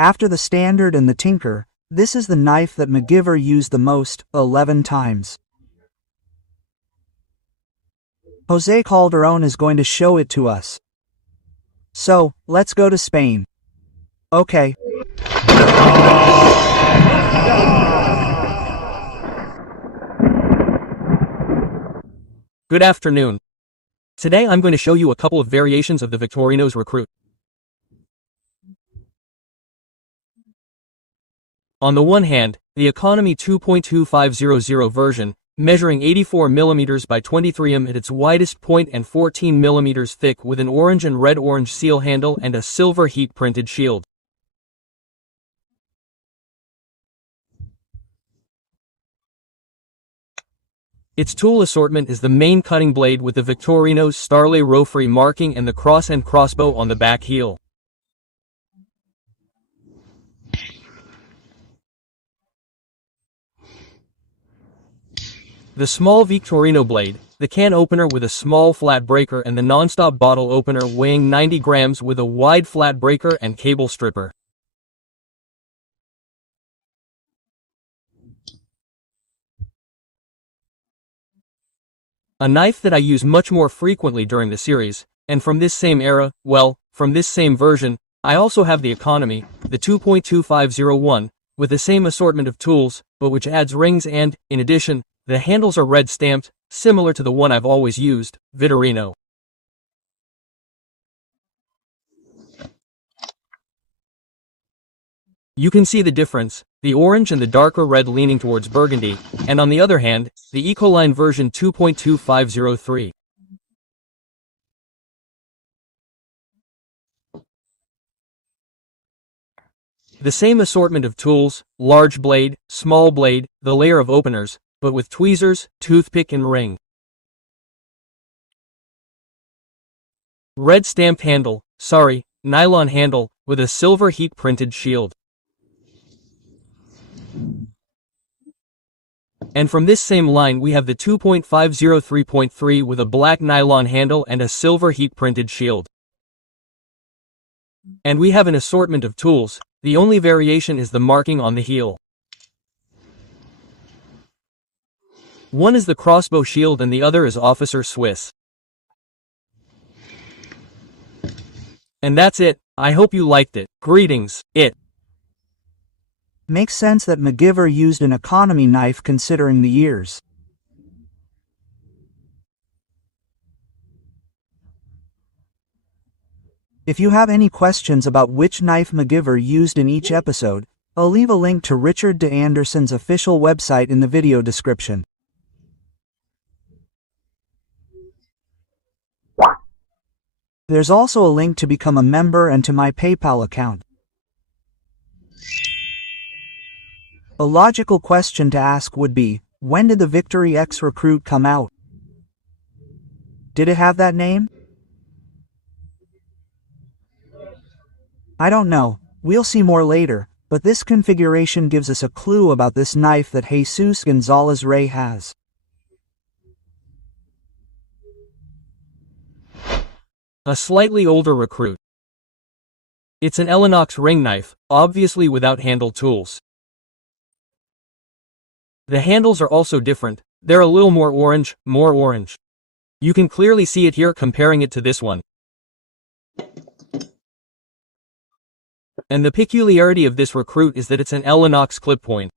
After the Standard and the Tinker, this is the knife that MacGyver used the most, 11 times. Jose Calderon is going to show it to us. So, let's go to Spain. Okay. Good afternoon. Today I'm going to show you a couple of variations of the Victorinox Recruit. On the one hand, the Economy 2.2500 version, measuring 84mm by 23mm at its widest point and 14mm thick with an orange and red-orange seal handle and a silver heat-printed shield. Its tool assortment is the main cutting blade with the Victorinox Starlet Rofree marking and the cross and crossbow on the back heel. The small Victorinox blade, the can opener with a small flat breaker and the non-stop bottle opener weighing 90 grams with a wide flat breaker and cable stripper. A knife that I use much more frequently during the series, and from this same era, well, from this same version, I also have the Economy, the 2.2501, with the same assortment of tools, but which adds rings and, in addition, the handles are red stamped, similar to the one I've always used, Victorinox. You can see the difference, the orange and the darker red leaning towards burgundy, and on the other hand, the Ecoline version 2.2503. The same assortment of tools, large blade, small blade, the layer of openers, but with tweezers, toothpick and ring. Red stamped handle, nylon handle, with a silver heat-printed shield. And from this same line we have the 2.503.3 with a black nylon handle and a silver heat-printed shield. And we have an assortment of tools, the only variation is the marking on the heel. One is the crossbow shield and the other is Officer Swiss. And that's it, I hope you liked it. Greetings, it. Makes sense that MacGyver used an economy knife considering the years. If you have any questions about which knife MacGyver used in each episode, I'll leave a link to Richard de Anderson's official website in the video description. There's also a link to become a member and to my PayPal account. A logical question to ask would be, when did the Victorinox Recruit come out? Did it have that name? I don't know, we'll see more later, but this configuration gives us a clue about this knife that Jesus Gonzalez Rey has. A slightly older Recruit. It's an Victorinox ring knife, obviously without handle tools. The handles are also different, they're a little more orange. You can clearly see it here comparing it to this one. And the peculiarity of this Recruit is that it's an Victorinox clip point.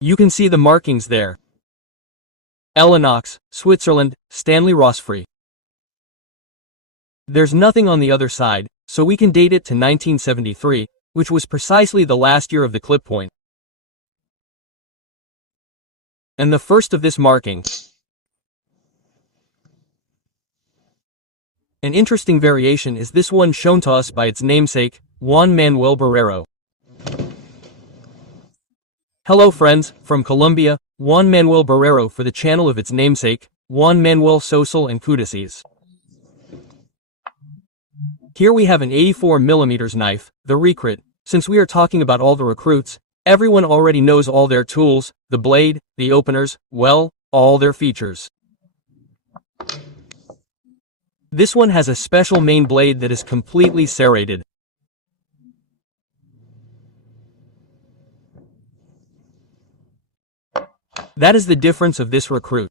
You can see the markings there. Victorinox, Switzerland, Stanley Rosfree. There's nothing on the other side, so we can date it to 1973, which was precisely the last year of the clip point. And the first of this marking. An interesting variation is this one shown to us by its namesake, Juan Manuel Barrero. Hello friends, from Colombia, Juan Manuel Barrero for the channel of its namesake, Juan Manuel Social and Codices. Here we have an 84mm knife, the Recruit. Since we are talking about all the Recruits, everyone already knows all their tools, the blade, the openers, well, all their features. This one has a special main blade that is completely serrated. That is the difference of this Recruit.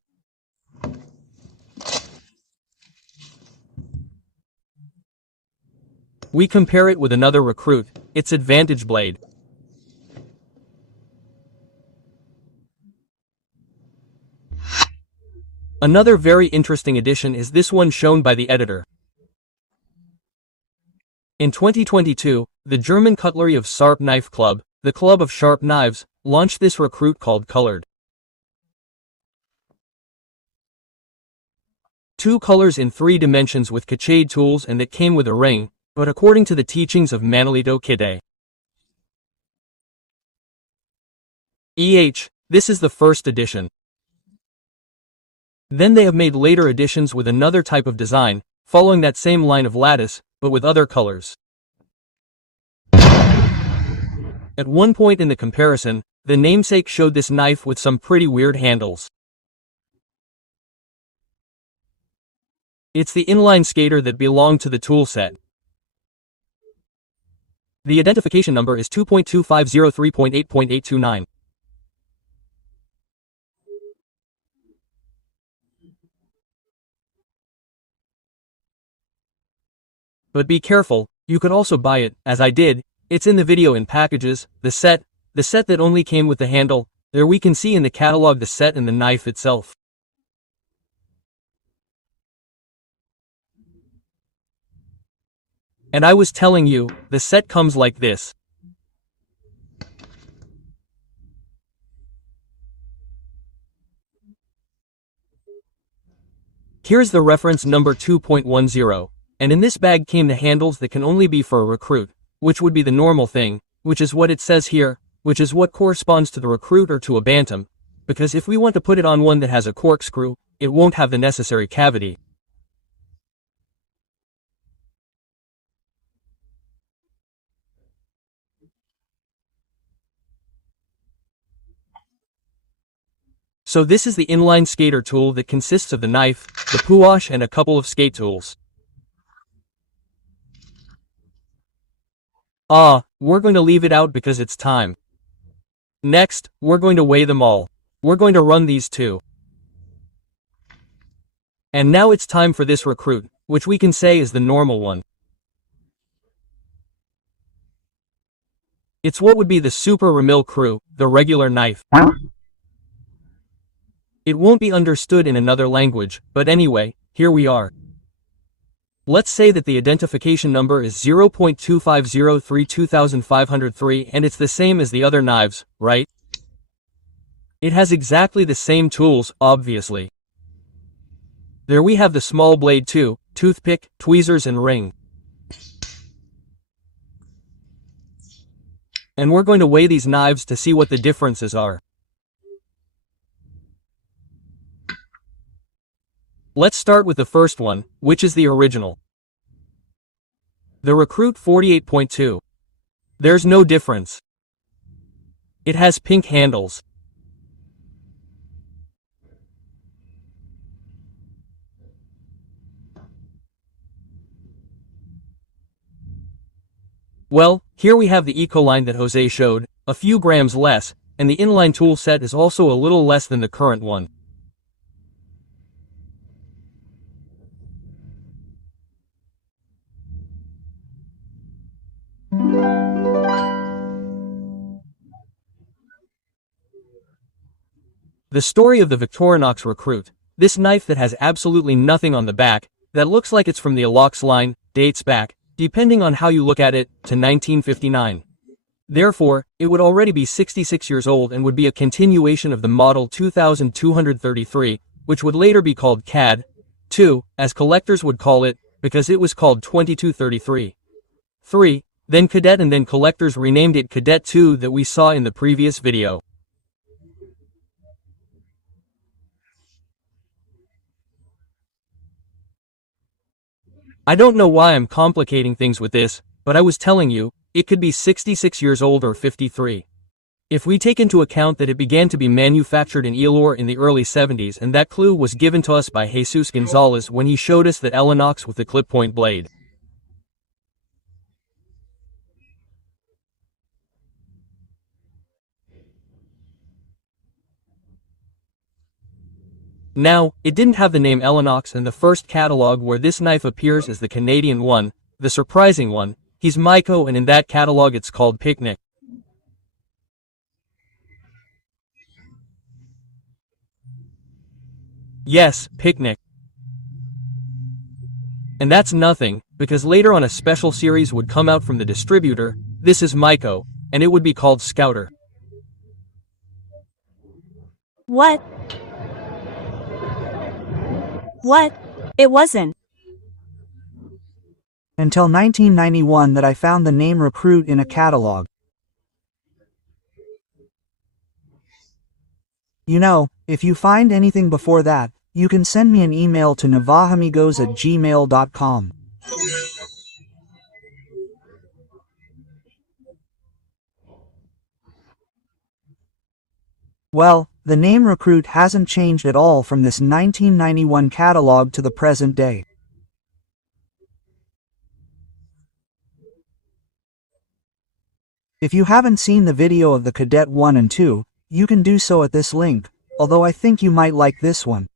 We compare it with another Recruit, its advantage blade. Another very interesting addition is this one shown by the editor. In 2022, the German cutlery of Sharp Knife Club, the Club of Sharp Knives, launched this Recruit called Colored. 2 colors in 3 dimensions with Kachade tools and that came with a ring, but according to the teachings of Manolito Kide. This is the first edition. Then they have made later editions with another type of design, following that same line of lattice, but with other colors. At one point in the comparison, the namesake showed this knife with some pretty weird handles. It's the inline skater that belonged to the tool set. The identification number is 2.2503.8.829. But be careful, you could also buy it, as I did. It's in the video in packages, the set that only came with the handle. There we can see in the catalog the set and the knife itself. And I was telling you, the set comes like this. Here's the reference number 2.10. And in this bag came the handles that can only be for a Recruit, which would be the normal thing, which is what it says here, which is what corresponds to the Recruit or to a Bantam, because if we want to put it on one that has a corkscrew, it won't have the necessary cavity. So this is the inline skater tool that consists of the knife, the puash and a couple of skate tools. We're going to leave it out because it's time. Next, we're going to weigh them all. We're going to run these too. And now it's time for this Recruit, which we can say is the normal one. It's what would be the Super Ramil Crew, the regular knife. It won't be understood in another language, but anyway, here we are. Let's say that the identification number is 0.25032503 and it's the same as the other knives, right? It has exactly the same tools, obviously. There we have the small blade too, toothpick, tweezers and ring. And we're going to weigh these knives to see what the differences are. Let's start with the first one, which is the original. The Recruit 48.2. There's no difference. It has pink handles. Well, here we have the Eco line that Jose showed, a few grams less, and the inline tool set is also a little less than the current one. The story of the Victorinox Recruit, this knife that has absolutely nothing on the back, that looks like it's from the Alias line, dates back, depending on how you look at it, to 1959. Therefore, it would already be 66 years old and would be a continuation of the model 2233, which would later be called CAD 2, as collectors would call it, because it was called 2233. 3, then Cadet and then collectors renamed it Cadet 2 that we saw in the previous video. I don't know why I'm complicating things with this, but I was telling you, it could be 66 years old or 53. If we take into account that it began to be manufactured in Elor in the early 70s and that clue was given to us by Jesus Gonzalez when he showed us the Elinox with the clip-point blade. Now, it didn't have the name Elinox in the first catalog where this knife appears as the Canadian one, the surprising one. He's Myco, and in that catalog it's called Picnic. Yes, Picnic. And that's nothing, because later on a special series would come out from the distributor, this is Myco, and it would be called Scouter. What? What? It wasn't. Until 1991 that I found the name Recruit in a catalog. You know, if you find anything before that, you can send me an email to navahamigos@gmail.com. Well, the name Recruit hasn't changed at all from this 1991 catalog to the present day. If you haven't seen the video of the Cadet 1 and 2, you can do so at this link, although I think you might like this one.